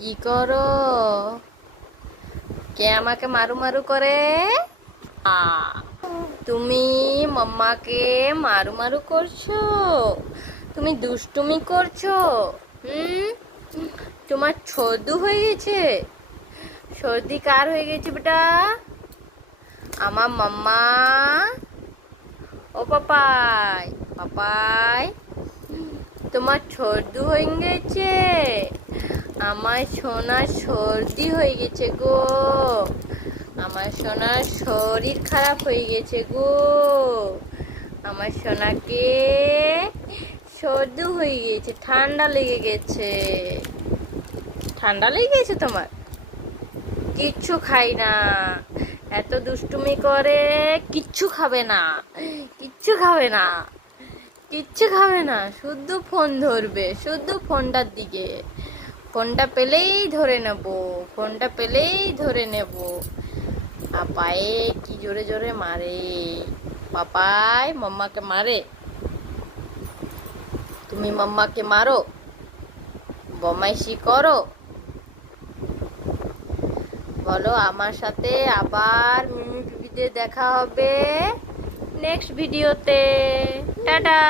কি করো? কে আমাকে মারু মারু করে? আ তুমি মাম্মাকে মারু মারু করছো? তুমি দুষ্টুমি করছো? হুম? তোমার সর্দি হয়ে গেছে? সর্দি কার হয়ে গেছে বেটা? আমার মাম্মা। ও পাপাই, পাপাই, তোমার সর্দি হয়ে গেছে? আমার সোনার সর্দি হয়ে গেছে গো। আমার সোনার শরীর খারাপ হয়ে গেছে গো। আমার সোনাকে সর্দি হয়ে গেছে, ঠান্ডা লেগে গেছে। ঠান্ডা লেগে গেছে তোমার? কিচ্ছু খাই না, এত দুষ্টুমি করে। কিচ্ছু খাবে না, কিচ্ছু খাবে না, কিচ্ছু খাবে না, শুধু ফোন ধরবে, শুধু ফোনটার দিকে। ফোনটা পেলেই ধরে নেব, ফোনটা পেলেই ধরে নেব। পাপায়ে কি জোরে জোরে মারে। পাপাই মাম্মাকে মারে? তুমি মাম্মাকে মারো? বদমাইশি করো? বলো, আমার সাথে আবার মিমি পিপিতে দেখা হবে নেক্সট ভিডিওতে। টাটা।